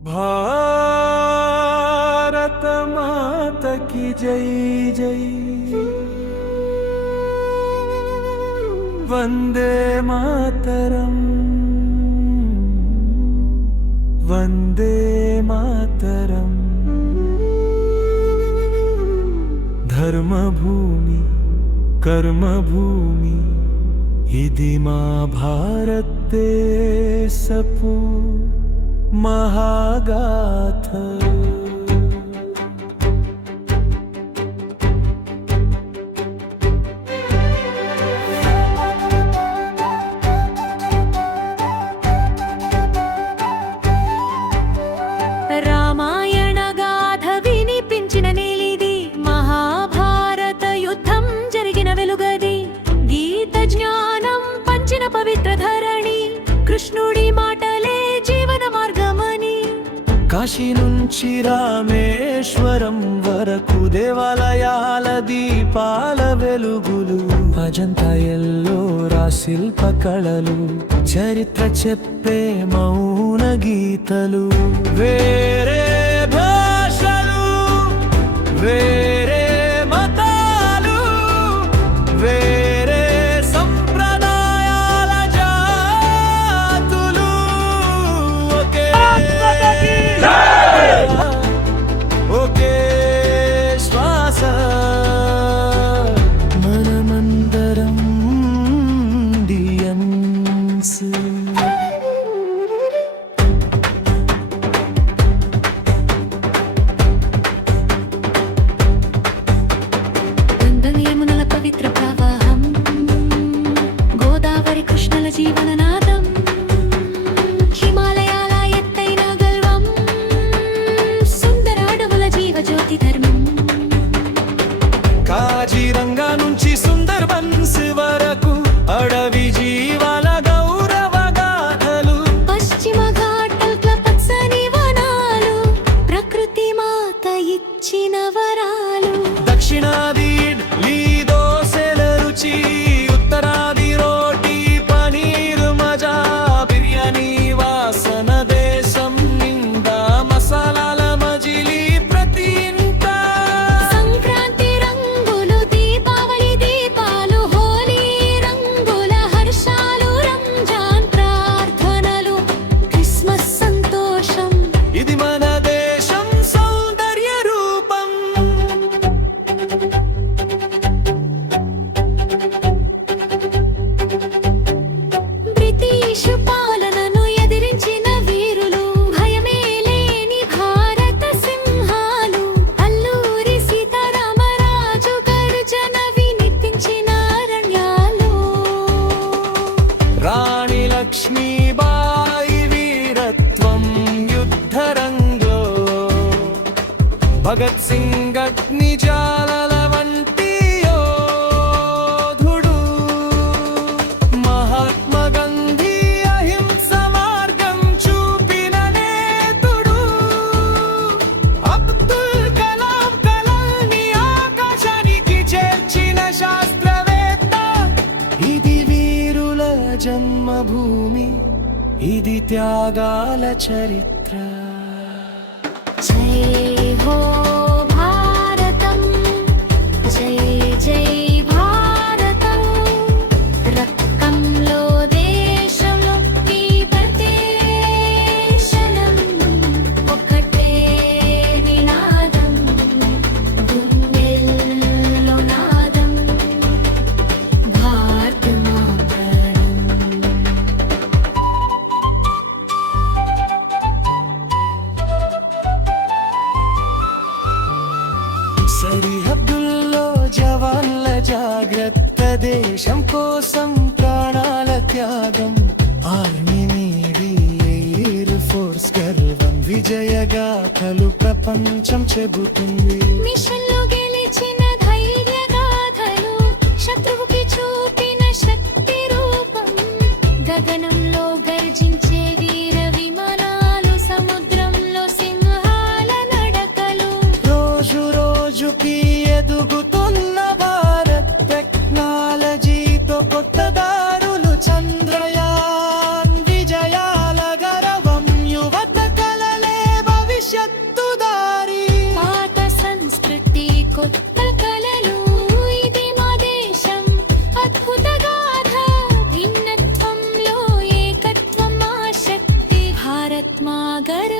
भारत माता की जय जय। वंदे मातरम वंदे मातरम। धर्मभूमि कर्मभूमि इति मा भारतदेशपु महागाथा। రామాయణ గాథ వినిపించిన నేలిది, మహాభారత యుద్ధం జరిగిన వెలుగది, గీత జ్ఞానం పంచిన పవిత్ర ధరణి, కృష్ణుడి మాటలే జీవన మార్గమని. కాశీ నుంచి రామేశ్వరం వరకు దేవాలయాల దీపాల వెలుగులు, అజంతా ఎల్లోరా శిల్ప కళలు, చరిత్ర చెప్పే మౌన గీతలు. వేరే భాషలు వేరే మతాలు వేరే సంప్రదాయాల జాతులు, ఒకే ఒకే శ్వాస, మనమందరం ఇండియన్స్. యమునల పవిత్ర ప్రవాహం, గోదావరి కృష్ణల జీవననాదం, హిమాలయాల ఎత్తైన గర్వం, సుందర అడవుల జీవజ్యోతి ధర్మం. కాజీరంగా నుంచి సుందర్బన్స్ వరకు అడవి జీవాల గౌరవ గాథలు, పశ్చిమ ఘాట్ల పచ్చని వనాలు, ప్రకృతి మాత ఇచ్చిన వరాలు. దక్షిణాది ఇడ్లీ దోసెల రుచి, ఉత్తరాది రోటీ పనీరు మజా, బిర్యానీ వాసన దేశం నిండా, మసాలాల మజిలీ ప్రతి ఇంట. సంక్రాంతి రంగులు, దీపావళి దీపాలు, హోలీ రంగుల హర్షాలు, రంజాన్ ప్రార్థనలు, క్రిస్మస్ సంతోషం. ఇది మన దేశం సౌందర్య రూపం. బ్రిటిష్ పాలనను ఎదిరించిన వీరులు, భయమే లేని భారత సింహాలు, అల్లూరి సీతారామరాజు గర్జన వినిపించిన అరణ్యాలు. రాణి లక్ష్మీబాయి వీరత్వం యుద్ధరంగో, భగత్ సింగ్ అగ్ని జ్వాలల వంటి యోధుడు, మహాత్మా గాంధీ అహింస మార్గం చూపిన నేతుడు, అబ్దుల్ కలాం కలల్ని ఆకాశానికి చేర్చిన శాస్త్రవేత్త. ఇది వీరుల జన్మభూమి, ఇది త్యాగాల చరిత్ర. జై హో భారతం, జై జై భారతం, రక్తంలో దేశంలో ఈ ప్రదేశం, ఒకటే నినాదం, గుండెల్లో నాదం, భారత మాతరం. సరిహద్దుల్లో జవాన్ల జాగ్రత్త, దేశం కోసం ప్రాణాల త్యాగం, ఆర్మీ నేవీ ఎయిర్ ఫోర్స్ గర్వం, విజయ గాథలు ప్రపంచం చెబుతుంది. మిషన్లో గెలిచిన ధైర్య గాథలు, శత్రువుకి చూపిన శక్తి రూపం, గగనంలో గర్జించే వీర విమానాలు, సముద్రంలో సింహాల నడకలు. రోజు రోజుకి ఎదుగుతున్న భారత్ టెక్నాలజీతో కొత్త దారులు, చంద్రయాన్ విజయాల గర్వం, యువత కలలే మా గర్వ